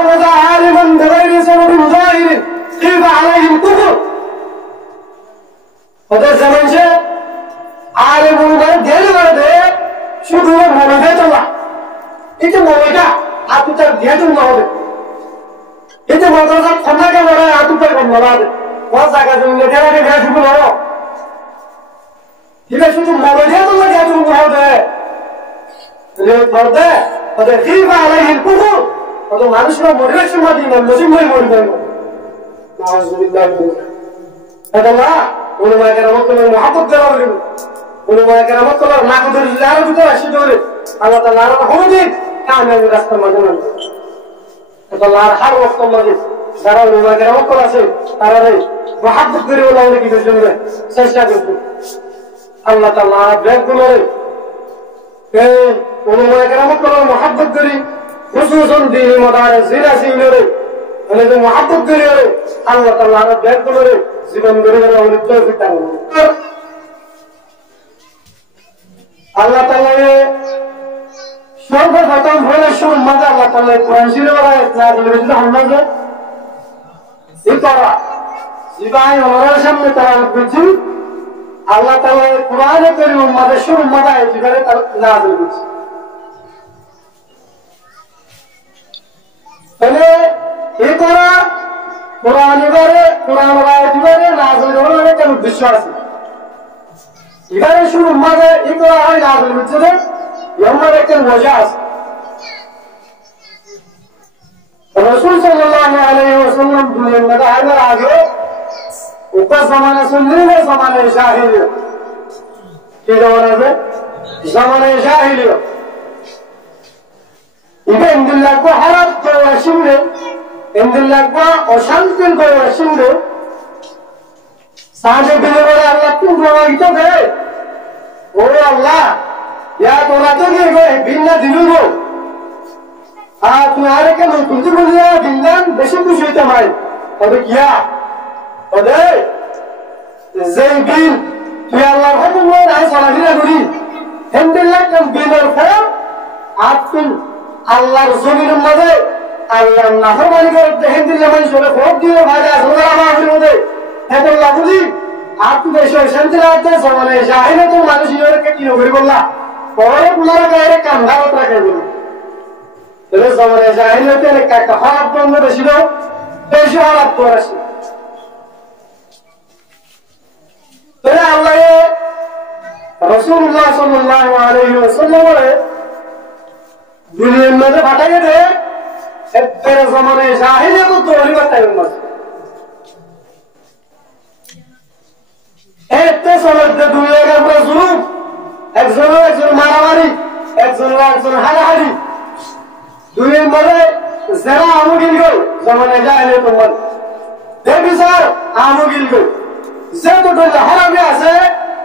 أخرج عالما بغير سبب ظاهر خيف عليه الكفر ওদের যেমন সে আলেম অনুযায়ী ধ্যানে বাড়বে শুধু মনে চলা এই যে মনেটা আপনি তার ধ্যান না হবে এই যে মাদ্রাসা ঠান্ডাকে বলে আটু পাই কম বলা হবে কোন জায়গা জমি ঠেলাকে ঘেরা শুরু হলো এটা শুধু মনে দিয়ে তো লাগে শুরু হবে বলতে ওদের খিফা আলাইহিল কুফর ওদের মানুষরা মরে সময় দিন মুসলিম হয়ে মরে যাবে নাউযুবিল্লাহ এটা না উলামায়ে কেরামত করে মুহাব্বত করা হবে উলামায়ে কেরামত করে না করে জিয়ারত করে আসি ধরে আল্লাহ তাআলা রহমতে কামিয়াবি রাস্তা মাঝে মাঝে এটা আল্লাহর হার ওয়াক্ত মাঝে যারা উলামায়ে কেরামত করে আছে তারা মুহাব্বত করে ওলামায়ে কি জন্য চেষ্টা করবে আল্লাহ তাআলা ব্যাগগুলো এই উলামায়ে কেরামত করে মুহাব্বত করি খুশুসান দ্বীনি মাদারিস জিরাসিলরে মানে যে মুহাব্বত করে আল্লাহ তাআলা ব্যাগগুলো জীবন গড়ে গেলে তৌফিক দান করুন আল্লাহ তাআলা সর্বপ্রথম হলো সুন্নাত আল্লাহ তাআলা কোরআন শরীফে নাযিল করেছেন আমাদের ইকরা জীবাই ওনার সামনে তারা বুঝি আল্লাহ তাআলা কোরআনে কারীম আমাদের সুন্নাত এবারে নাযিল করেছেন তাহলে ইকরা কোরআন এবারে কোরআন আয়াত এবারে নাযিল হওয়ার একটা উদ্দেশ্য আছে এবারে শুরু মানে ইকরা হয় নাযিল হচ্ছে এমন একটা মজা আছে রাসূল সাল্লাল্লাহু আলাইহি ওয়াসাল্লাম দুনিয়ার মধ্যে আসার আগে ওটা জামানা শুনলে জামানা জাহিলিয়া কি জামানা আছে জামানা জাহিলিয়া ইবেন দিল্লাহ কো হারাত করে শুনলে ইন্দিল্লাহ কো অশান্তির করে শুনলে সাথে দিলে বলে আল্লাহ তুমি প্রমাণিত দে ও আল্লাহ ইয়া তোরা তো গো বিন্না দিলুগো तुम्हारे के कुछ बोलिए बिंदान बेशि कुछ होता है और क्या और जै बिन तू अल्लाह हुकुम में नहीं सलाहिना करी हिंदुल्लाह का बिनर फर आपन अल्लाह जमीन में अल्लाह नाफरमानी करते हिंदुल्लाह में सोले भोग दिए भाजा सोला माफी होते है तो अल्लाह बोली आप तो देशो शांति लाते समाने जाहिर तो मानुष योर के की नौकरी बोला और पुलारा का एक काम धावत रखे बोली Terus zaman Israel itu lekat keharap pun bersih, bersih harap pun bersih. Terus Allah ya Rasulullah Sallallahu Alaihi Wasallam itu dunia mana batai itu, terus zaman Israel itu tuh batai mas. Itu solat dunia kan Rasul, ekson marawari, ekson halahari. দুইয়ের মধ্যে যারা আমগিল গো জামানে জাহেলে তোমার দেখি sir আমগিল গো যে তো হারামে আছে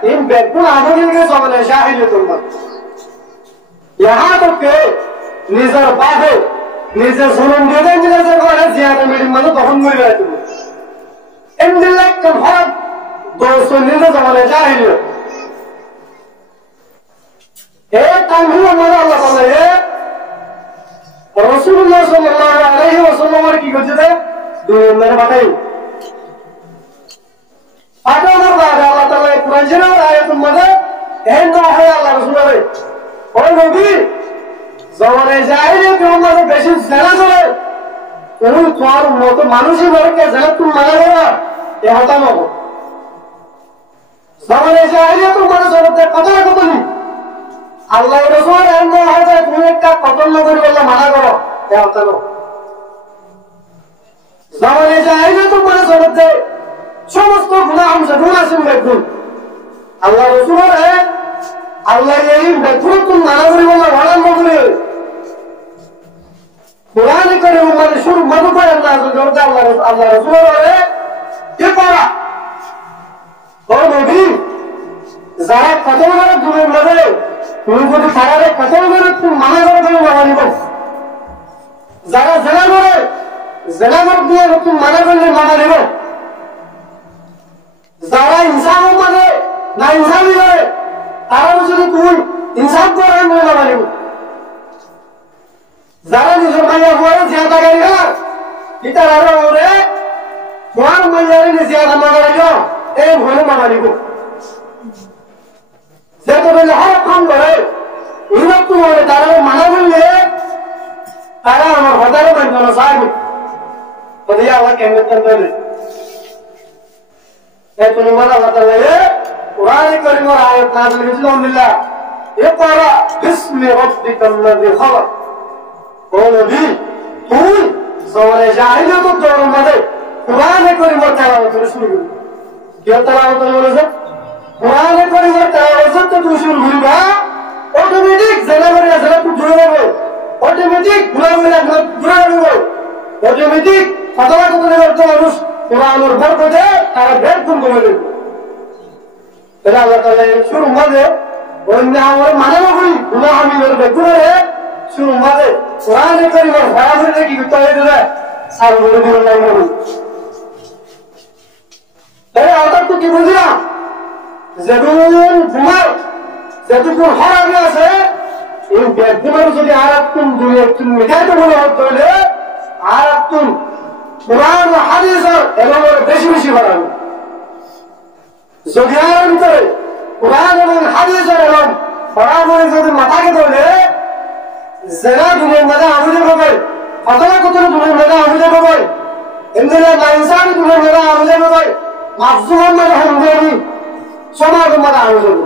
in বেকুল আমগিল গো জামানে জাহেলে তোমার यहाँ तक के निजर बाबे निजर सुनन देते निजर করে জিয়াদা মিডিম মানে তখন মরে যায় তুমি ইনদিল্লাহ কম হক 200 নিজর জামানে জাহেলে এক কামহু মানে আল্লাহ তাআলা Rasulullah sallallahu alaihi wasallam কি করছে দুই মেরে বাতাই পাঠানোর পর আল্লাহ তাআলা কুরআন শরীফের আয়াতের মধ্যে এই না হয় আল্লাহ রাসূলের ওই নবী জামানে জাহিলিয়াত মধ্যে বেশি জানা চলে কোন তোর মত মানুষই বলকে জানা তুমি মানা করো এ হতা নব জামানে জাহিলিয়াত মধ্যে চলতে কথা বলি আল্লাহ রাসূল এমন হয় তুমি একটা কতল নগরী বলে মানা করো এটা হলো জামানে জাহিলিয়াত মানে চলতে সমস্ত গুনাহ আমসাদুন আসেন বেকুল আল্লাহ রাসূল আল্লাহ এই বেকুল তুমি মানা করি বলে ভাড়া নগরী কোরআন কারীম মানে শুরু মনে করে আল্লাহ রাসূল কি করা ও নবী যারা কতল করে দুনিয়ার মধ্যে তুমি যদি সারারে কতল করে তুমি মানা করে তুমি মানিব যারা জেনা করে দিয়ে তুমি মানা করলে মানা নেব যারা ইনসাফ মানে না ইনসাফই করে তারা যদি তুমি ইনসাফ করে মানা নেব যারা নিজের মাইয়া হওয়ার জিয়াদাগারি হয় ভুল মানিব যে তোদের হক কাম করে এইবার তোমার তারা মানা বললে তারা আমার হতারে মানবে না সাহেব বলিয়া আল্লাহ কেমন করবে এই তুমি বলা কথা বলে কোরআন কারীমের আয়াত নাযিল হয়েছিল আলহামদুলিল্লাহ ইকরা বিসমি রাব্বিকাল্লাযী খালাক ও নবী তুই সওয়ালে জাহিলিয়াত দৌরের মধ্যে কোরআন কারীমের তেলাওয়াত শুরু করবি কি তেলাওয়াত বলেছে কোরআন কারীমের তেলাওয়াত তো তুই শুরু করবি অটোমেটিক জেনারে জেনা তুই জুড়ে যাবে অটোমেটিক গুনাহগুলো দূরে যাবে অটোমেটিক ফতোয়া করতে মানুষ কোরআনের বরকতে তারা বেদগুণ কমে যাবে তাহলে আল্লাহ তাআলা শুরু মাঝে অন্য আমার মানানো করি গুনাহ আমি করবে গুনাহে শুরু মাঝে কোরআন কারীমের ফলাফল কি করতে হবে সার বলে দিল না বলে তাই আল্লাহ তো কি বুঝিনা যেগুন গুনাহ যেটুকু হারামে আছে এই বেদগুলোর যদি আরাতুন দুনিয়া তুমি মিটাইতে বলে হলে আরাতুন কোরআন ও হাদিসের এবং বেশি বেশি বাড়াবে যদি আর ভিতরে কোরআন এবং হাদিসের এবং বরাবরই যদি মাথাকে ধরে জেনা দুনিয়ার মধ্যে আমলে পাবে ফতোয়া কত দুনিয়ার মধ্যে আমলে পাবে এমনি নাইনসানি দুনিয়ার মধ্যে আমলে পাবে মাফজুমের মধ্যে হামদানি সমাজের মধ্যে আমলে পাবে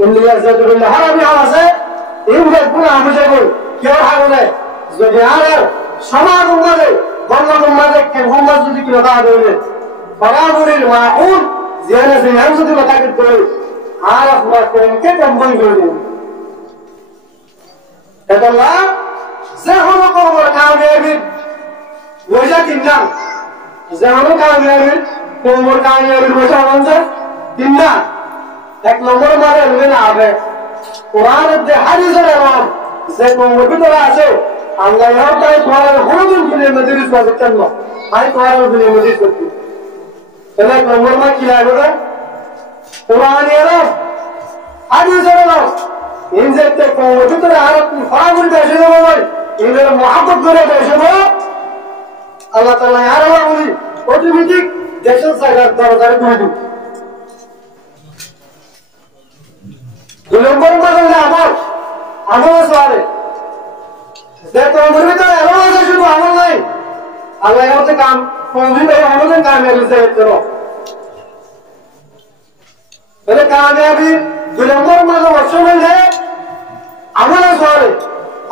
এমনি যেগুলো হারামি আছে এইগুলো পুরো আমলে পাবে কেউ হারবে যদি আর সমাজের মধ্যে গণমাধ্যম মধ্যে কেউ যদি কি কথা ধরে বরাবরের মাহুল জিয়ানা से हम से बता के तो আর আপনারা কোনকে কম্বাইন করে দিন এটা আল্লাহ যেহন কোমর কামিয়াবি ওজা তিনটা যেহন কামিয়াবি কোমর কামিয়াবি ওজা মানে তিনটা এক নম্বর মানে হলো না হবে কোরআনের যে হাদিসের এবং যে কোমর ভিতরে আছে আল্লাহ তাই কোরআনের হরুন দিলে মজলিস করতেন না আই কোরআনের দিলে মজলিস করতেন তাহলে এক নম্বর মা কি লাগবে কোরআন এরফ হাদিস এরফ ইনজেতে কোমর ভিতরে আর ফরাগুল বেশি দেবো ভাই এদের মহব্বত করে বেশি দেবো আল্লাহ তাআলা আর আল্লাহ বলি অটোমেটিক দেশের জায়গার দরজারে তুলে দিন দুই নম্বর মানে আমার সওয়ালে যে কোমর ভিতরে এমন আছে শুধু আমল নাই আল্লাহ এর কাম কোমর ভিতরে আমাদের কামিয়াবি সে করো বলে কামিয়াবি দুই নম্বর মানে অপশন है আমল সওয়ালে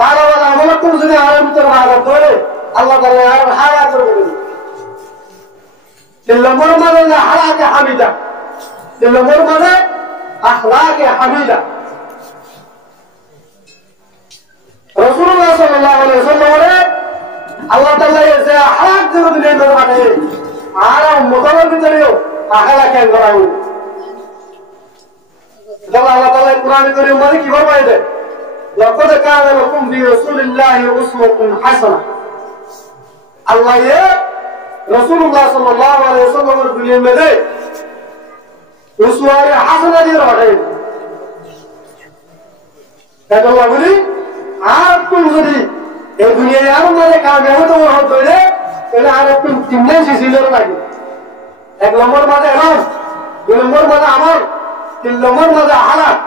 আর আমল কোন যদি আর ভিতরে ভাগ করে আল্লাহ তাআলা আর হায়া করে দেবে তিন নম্বর মানে হালাকে হামিদা তিন নম্বর মানে আখলাকে হামিদা রাসূলুল্লাহ সাল্লাল্লাহু আলাইহি ওয়াসাল্লাম আল্লাহ তাআলা যে আখলাক দিয়ে দিলেন মানে আর মুতাওয়াল ভিতরেও আখলাকে গড়াও আল্লাহ তাআলা কোরআনে কারীম মানে কি ফরমায় দেয় লাকাদ কানা লাকুম ফি রাসূলিল্লাহি উসওয়াতুন হাসানাহ আল্লাহ রাসূলুল্লাহ সাল্লাল্লাহু আলাইহি ওয়াসাল্লামের দুনিয়ার মধ্যে উসওয়া হাসানাহ দিয়ে রাখেন তাই আল্লাহ বলি আর কোন যদি এই দুনিয়ায় আর মানে কামিয়াব তো হতে তাহলে আর কোন তিনজন সিসিলের লাগে এক নম্বর মানে এরম দুই নম্বর মানে আমল তিন নম্বর মানে হালাত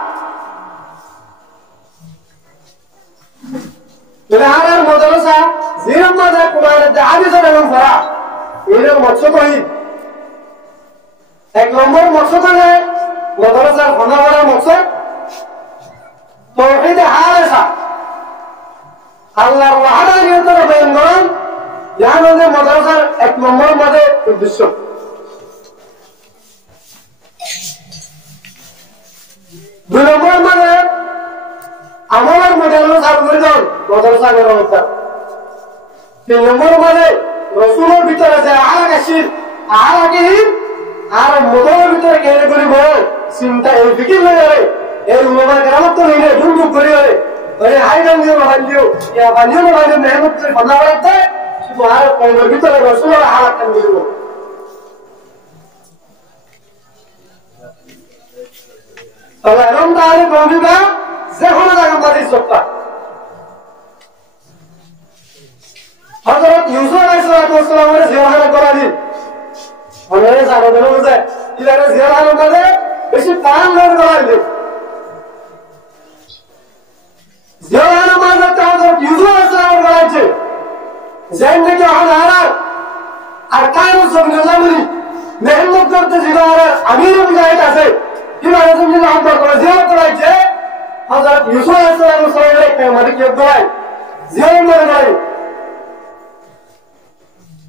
তাহলে আর মাদ্রাসা যেরকম মানে কোরআনের যে হাদিসের এবং পড়া এর মকসদ কি এক নম্বর মকসদ হলো মাদ্রাসার খোলা মকসদ তাওহীদ হালিসা আল্লাহর ওয়াহদানিয়তের বয়ান করেন জাহানে মাদ্রাসার এক নম্বর মধ্যে উদ্দেশ্য দুই নম্বর মানে আমলের মডেলও চালু করে দেন মাদ্রাসা ব্যবস্থা তিন নম্বর মানে রসুলের ভিতরে যে আলাকাশির আলাকিহীন আর মোদলের ভিতরে কেড়ে করিব চিন্তা এই ফিকির হয়ে যাবে এই উলমা কেরামত তো নিলে ডুবডুব করি হলে মানে হাই রঙে বাঁধিও ইয়া বাঁধিও না বাঁধিও মেহনত করে বাঁধা বাড়াতে শুধু আর কয়ের ভিতরে রসুলের হালাত কান করিব তাহলে এরম তাহলে কমিবা যে কোনো জায়গা মাঝে সত্তা হযরত ইউসুফ আলাইহিস সালামের জিয়ারা করা দিন মানে জানো দেন যে ইলাকা জিয়ালার মাঝে বেশি প্রাণ ধরে বাড়াইলে জিয়ালার মাঝে তাদের ইউজু আসলাম বাড়াইছে যেন থেকে হাজার আর কায়ম সবিল্লাহ বলি মেহনত করতে জিয়ালার আমির মুজাহিদ আছে কিভাবে তুমি আহ্বান করে জিয়ারত করাইছে হযরত ইউসুফ আলাইহিস সালামের একটা মাটি কি দোয়াই জিয়ারত করে নাই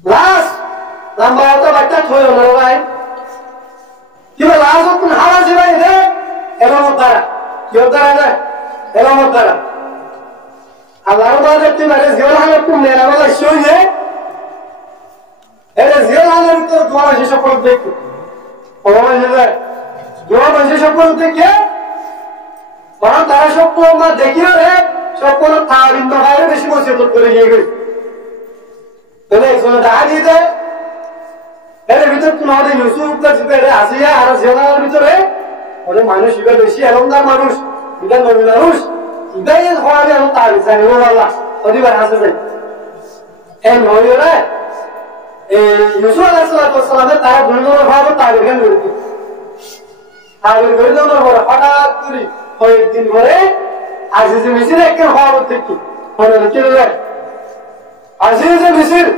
last lamba ta batta thoyo na bai kiba lazo kun hala je bai de elo motara yodara na elo motara Allah ma de tin ale ziola hala kun ne la shoye ele ziola hala to dua je shapol dekh o je de dua je shapol dekhe bana tara shapol ma dekhiyo re shapol tarin na bayre beshi bosiyat kore giye gei tole ekjone daadi de এর ভিতর তোমাদের ইউসুফটা জিপে আসিয়া আর জিয়ালার ভিতরে ওরে মানুষ ইবে বেশি এরকমদার মানুষ এটা নবী মানুষ ইদাই হওয়ারে আমি তার জানি ও আল্লাহ ওদিবার হাসে যাই এই নবীরা এই ইউসুফ আলাইহিস সালামের তারা দুইজনের ভাবে তাবির গান করেছে তাবির করে দেওয়ার পরে হঠাৎ করে কয়েকদিন পরে আজিজ মিসির একটা খবর দেখি ফোনে লিখে দেয় আজিজ মিসির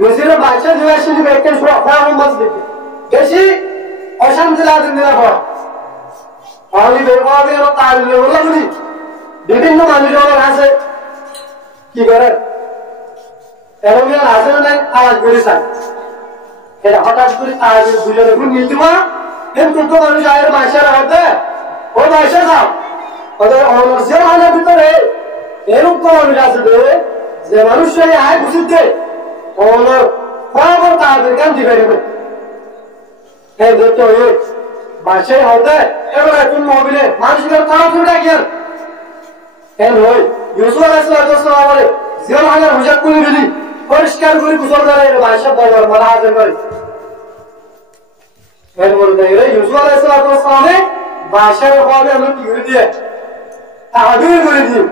মিসিরের বাচ্চা দিবাসী একটা খবর মাছ দেখি বেশি অশান্তি লাগে না পড়া আমি বেরবাবি আর তাবির বললাম বলি বিভিন্ন মানুষের আছে কি করে এরকম আছে না আওয়াজ করেছেন এটা হঠাৎ করে তাবির দুজনে গুণ নিতে মা কিন্তু তো মানুষ আয়ের মাসের হাতে ও মাসে যাও ওদের অনর্সের হাতের ভিতরে এরকম তো মানুষ আছে যে মানুষের আয় বুঝতে অনর খবর তাবির গান দিবে দেবে এই দেখো এই মাসে হতে এবার এখন মোবিলে মানুষের তরফ ডাকিয়ার কেন হয় ইউসুফ আলাইহিস সালাম বলে জিয়াল হাজার হুজাক করে দিলি পরিষ্কার করে গোসল করে মাসে বলার মালা হাজার করে এর বলতে রে ইউসুফ আলাইহিস সালামে বাসার হবে আমরা কি করে দিয়ে তাবির করে দিই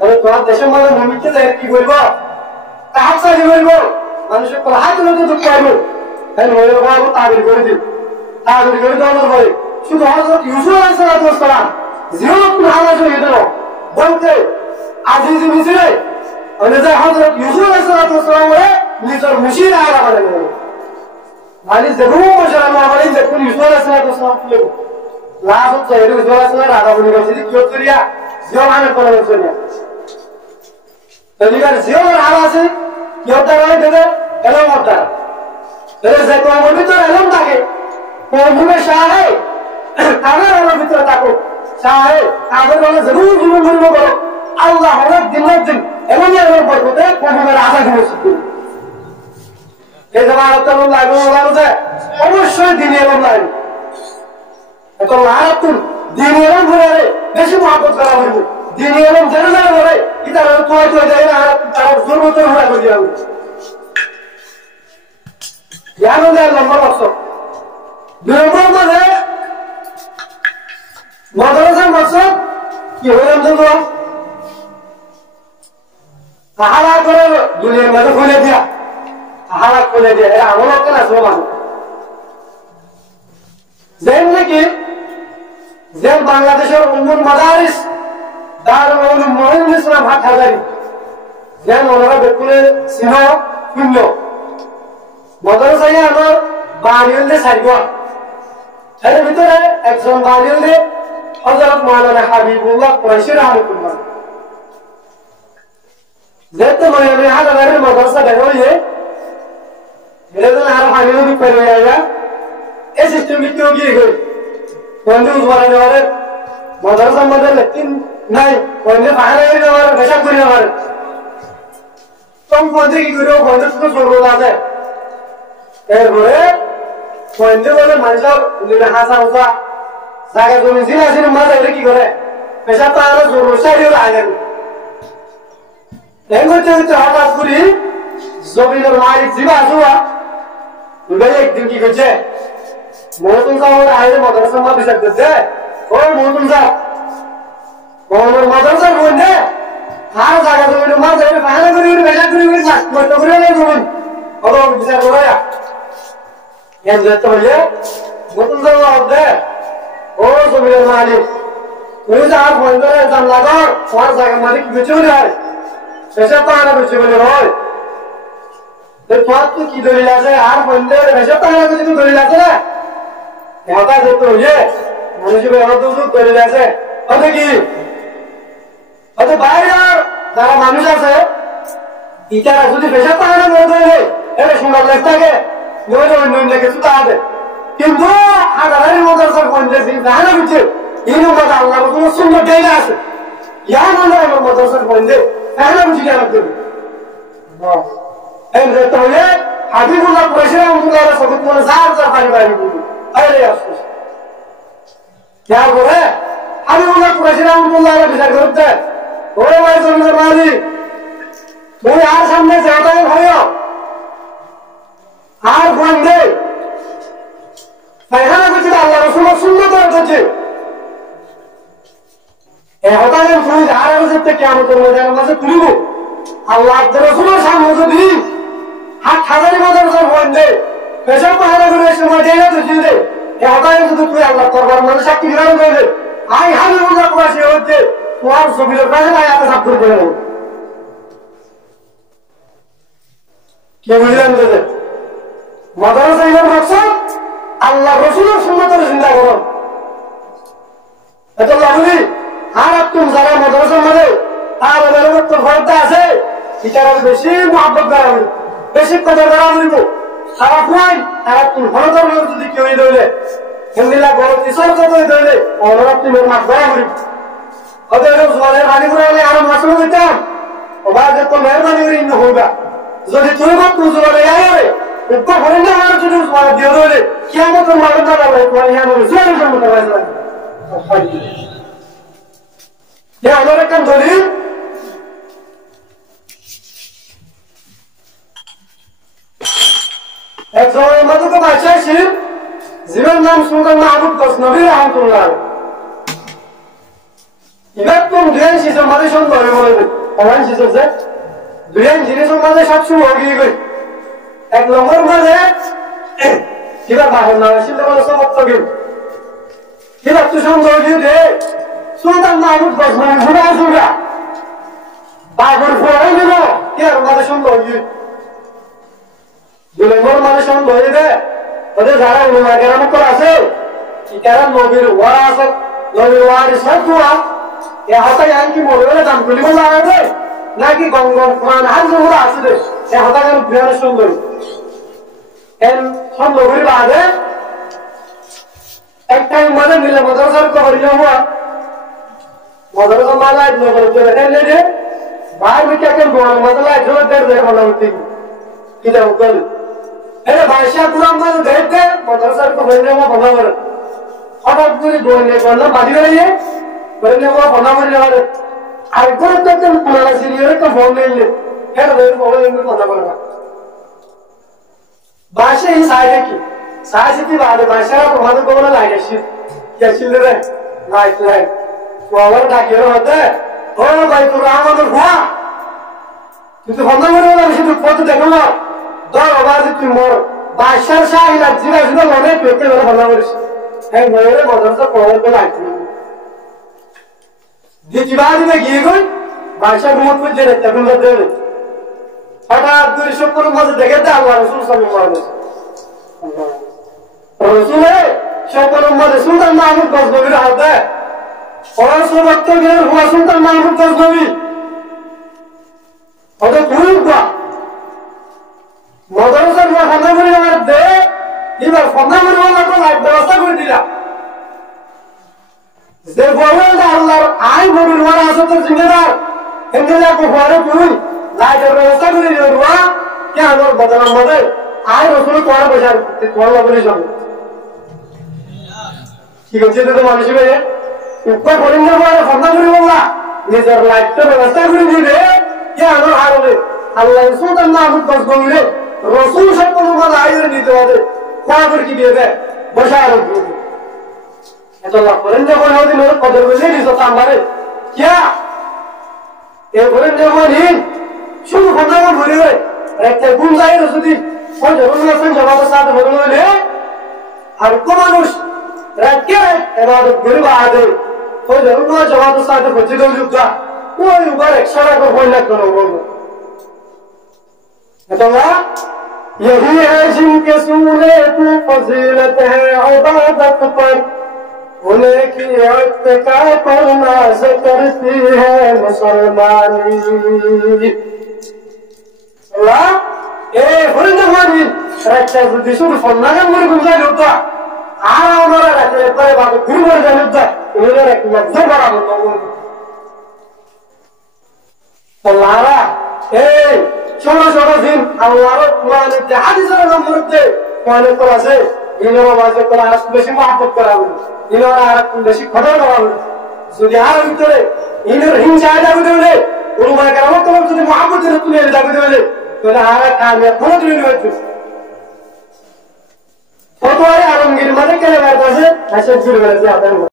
আরে তোমার দেশের মধ্যে নমিতে যায় কি বলবো তাহাসা কি বলবো মানুষের কোন হাত ধরে তো পাইবো তাই ওই রকম তাবির করে দিই তাবির করে দেওয়ার পরে শুধু হযরত ইউসুফ আলাইহিস সালাম জিয়ারত হালা হয়ে গেল বলতে আজিজ মিসরে অনুযায়ী হযরত ইউসুফ আলাইহিস সালামে নিজের মুশির আলা করে গেল মানে যেগুলো মশারা মানে যেগুলো ইউসুফ আলাইহিস সালাম ছিল লাস্ট চাইরে ইউসুফ আলাইহিস সালাম রাজা বনি গেছিল কি করিয়া জিয়ামানে করে গেছিল তলিকার জিয়ার হালা আছে কি হতে পারে দেবে এলো মত এর যে কোন ভিতরে এলম থাকে কোন শাহে কামের ভিতরে থাকো শাহে কামের বলে জরুর জীবন মরব করো আল্লাহ হক দিনের দিন এমন এমন বরকতে কোনের আশা করে এই জামাত লাগবে বলছে অবশ্যই দিন এমন লাগবে এত লাগাতুন দিন এমন ঘুরে বেশি মহব্বত করা হইবে দিন এমন জেনে না বলে এটা তো দেয় না তার জরুরত হয়ে করে দিও জানো না নম্বর বক্স নম্বর মানে মাদ্রাসার মাকসাদ কি হইলাম তো হালা করে দুনিয়ার মাঝে খুলে দিয়া হালা খুলে দিয়া এরা আমল করে আসলো মানুষ যেন নাকি যে বাংলাদেশের উম্মুল মাদারিস দারুল উলুম মুহিউল ইসলাম হাটহাজারী যেন ওনারা বেকুলে সিংহ শূন্য মাদ্রাসায় আমার বাড়িওয়ালে সারিব এর ভিতরে একজন বাড়িওয়ালে হযরত মাওলানা হাবিবুল্লাহ কুরাইশি রাহমাতুল্লাহ যেহেতু মানে হাজারের মাদ্রাসা বের হয়ে এরকম আর হাবিবুল্লাহ পেরে আইবা এই সিস্টেম কি গিয়ে গই বন্ধু উজবারে নেওয়ারে মাদ্রাসা মধ্যে লেকিন নাই বন্ধু বাইরে নেওয়ারে বেশা করে নেওয়ারে কম বন্ধু কি করে বন্ধু তো জোর লাগে এরপরে বন্ধু বলে মানুষের নিলে হাসা উঠা জায়গা জমি ছিল আসেন মাঝে এটা কি করে পেশা তো আরো জোর সাইডে লাগে এই করতে করতে হঠাৎ করি জমিনের মালিক জিবা আসুয়া একদিন কি করছে মহতুম সাহেবের আইরে মাদ্রাসার মধ্যে থাকতেছে ও মহতুম সাহেব মোহাম্মদ মাদ্রাসার মধ্যে আর জায়গা জমিনের মাঝে ফায়দা করে পেশা করে নষ্ট করে জমি অত বিচার করে এন যেতে হলে নতুন জায়গা হবে ও জমির মালিক তুমি যার বন্ধরে জানলা কর তোমার জায়গার মালিক বেঁচে যায় শেষে পাহাড়ে বেঁচে বলে হয় তোমার তো কি দলিল আছে আর বন্ধের শেষে পাহাড়ে কিছু দলিল আছে না এটা যেতে হইলে মানুষের দলিল আছে হয়তো কি হয়তো বাইরের যারা মানুষ আছে ইটারা যদি পেশা পাহাড়ে মনে ধরলে এটা সুন্দর লেখ থাকে অন্য কিছু তাহাতে কিন্তু হাজারের মদারসার পঞ্চায়েত জানা বুঝছে এই মতো আল্লাহ কোনো সুন্দর জায়গা আছে ইয়া মনে হয় মদারসার পঞ্চায়েত জানা বুঝি কেন করবে তাহলে হাবিবুল্লাহ পয়সা রহমতুল্লাহ সবুত মনে যার যার পানি পানি বুঝি তাহলে আসছিস তারপরে হাবিবুল্লাহ পয়সা রহমতুল্লাহ বিচার করতে ওরে ভাই জমিদার মালিক তুমি আর সামনে যাতায়াত হইও আর বন্ধে এখানে বলছি আল্লাহ রসুলের সুন্নত হচ্ছে হতাশের ফুল আর যেতে কেমন ময়দানের মাঝে তুলিব আল্লাহ রসুলের সামনে যদি হাত হাজারি মজার বন্ধে পেশা পাহাড়ে করে সময় দেয় না তো চিনতে হতাশে যদি তুই আল্লাহ করবার মানে সাক্ষী গ্রহণ করবে আই হাবি মজা প্রবাসী হচ্ছে তোমার ছবির কাছে নাই এত সাক্ষর করে নেব কে বুঝলেন তোদের মাদ্রাসা ইমাম মকসদ আল্লাহ রসুলের সুন্নতের চিন্তা করো এত লাভলি আর তুমি যারা মাদ্রাসার মধ্যে তার মেহনতের ফলটা আছে সেটার বেশি মহাব্বত দ্বারা বেশি কথা দ্বারা বলিব খারাপ নয় তারা তুমি ভারতের লোক যদি কেউ ধরলে হিন্দিলা বড় কিশোর কত ধরলে অনার তুমি মাছ ধরা করিব হয়তো এরকম জলের পানি করে হলে আরো মাছও দিতাম ওবার যে তো মেহরবানি করে ইন্ন হইবা যদি তুমি বা তুই জলে যাবে উত্তর করেন না আমার যদি তোমার দিয়ে ধরলে কেমন তো মাগন না যাবে তোমার ইহা বলে জলের জন্য তো বাজবে আমার একটা দলিল একজনের মতো তো বাচ্চাই ছিল জীবের নাম সুলতান মাহমুদ গজনবী রহমতুল্লাহ এবার তো দুয়ান শিশুর মাঝে সুন্দর বলবে অমান শিশুর যে দুয়ান জিনিসের মাঝে সবসময় অগিয়ে গই এক নম্বর মাঝে এবার বাহন নাম ছিল বলে সমর্থ গেল এবার তো সুন্দর গিয়ে দে সুলতান মাহমুদ গজনবী ঘুরে আসুরা বাঘর ফোয়াই দিল এর মাঝে সুন্দর গিয়ে দুই নম্বর মাঝে সুন্দর হয়ে দে ওদের যারা উলমা কেরাম করে আছে তারা নবীর ওয়ারা আছে নবীর ওয়ারি সব দোয়া এ হতাই আনকি মরবে দাম তুলি বলা হবে নাকি গঙ্গম কোরআন আর যেগুলো আছে রে এ হতাই যেন বিহার সুন্দর এন সুন্দর করে বাদে একটা মাঝে মিলে মাদ্রাসার কবরি হওয়া মাদ্রাসা মালা নগর করে এনে রে ভাই মিটা কেন গোয়াল মাদ্রাসা জোর দেড় দেড় বলা হচ্ছে কি দাও কর এরে ভাষা পুরাম মানে দেখতে মাদ্রাসার কবরি হওয়া বলা করে হঠাৎ করে গোয়ালে বললা বাড়ি গেলে বলে নেওয়া বনা করে যাবে আর করে তো পুরানা সিনিয়র তো ফোন নিলে হেড ওই বলে এমনি কথা বলবা ভাষা এই সাইডে কি সাইডে বাদে ভাষা তোমাদের কোমরে লাগাইছি গেছিল রে লাইট লাইট ওভার ডাকিয়ে হতে ও ভাই তোর আমাদের ভুয়া কিন্তু বন্ধ করে না বেশি পথ দেখো না দর আবার তুই মোর ভাষার সাইলা জিরা জিরা মনে পেতে বলে বন্ধ করিস এই মেরে মাদ্রাসা পড়ার তো লাইট দ্বিতীয়বার में গিয়ে গই ভাষা ঘুমত করে দেখতে গুলো দেবে হঠাৎ 200 মাঝে দেখে তা আল্লাহ রাসূল সাল্লাল্লাহু আলাইহি ওয়াসাল্লাম রাসূলে সকলের মাঝে সুলতান মাহমুদ গজনবীর হাতে ওরা সবত্ব গেলেন হুয়া সুলতান মাহমুদ গজনবী ওদের দুই বা মাদ্রাসার ফন্দা করে আমার দে এবার ফন্দা করে ওরা তো লাইট ব্যবস্থা করে দিলা যে বলেন আল্লাহর আই বড়ুর ওরা আছে তো জিম্মেদার এমনি লাগো ঘরে তুই লাইটের ব্যবস্থা করে দিও রুয়া কে আমার বদলাম মধ্যে আই রসুল তোরা বসার তোরা বলে যাবে কি করছে তো মানুষ ভাই উপর করেন না বলে ফন্দা করে বললা নিজের লাইটের ব্যবস্থা করে দিবে কে আমার হারবে আল্লাহ সুলতান মাহমুদ গজনবী রসুল সকল মাঝে আইরে নিতে হবে খবর কি দিয়ে দেয় বসার এত লাভ করেন যখন ওদিন ওর কদর বললে নিজ আমারে क्या এ বলেন যখন শুধু ফন্দাকে ভরে একটা গুণ যায় যদি ওই ধরনের সঙ্গে জবাবের সাথে বললে আর কোন মানুষ রাখে এবাদত করে বাদে ওই ধরুন জমাতের সাথে পরিচিত যুদ্ধা ওই উপর 100 টাকা বই লাগতো না বলবো তোমরা यही है जिनके सूले की फजीलत है इबादत पर उन्हें की इत्तिका पर नाज करती है मुसलमानी अल्लाह ए फरिंदवानी रक्षा दिशुर फन्नागा मुर गुजा होता आरा हमारा रखे पर बात गुरु मर जाने होता उन्हें रख लफ्ज़ बड़ा होता अल्लाह ए छोड़ो छोड़ो दिन अल्लाह कुरान के हदीसर नंबर दे कुरान तो আছে ইনরা বাজে করে আর বেশি মহব্বত করাবো ইনরা আর বেশি খবর করাবো যদি আর ভিতরে ইনর হিংসা যাবে দিলে উলমা কেরাম তো যদি মহব্বত করে তুলে যাবে দিলে তাহলে আর কামিয়াব কোন দিন হচ্ছে ফতোয়া আলমগীর মানে কেন আছে আশা জুড়ে গেছে আপনার